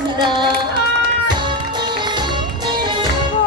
감사합니다.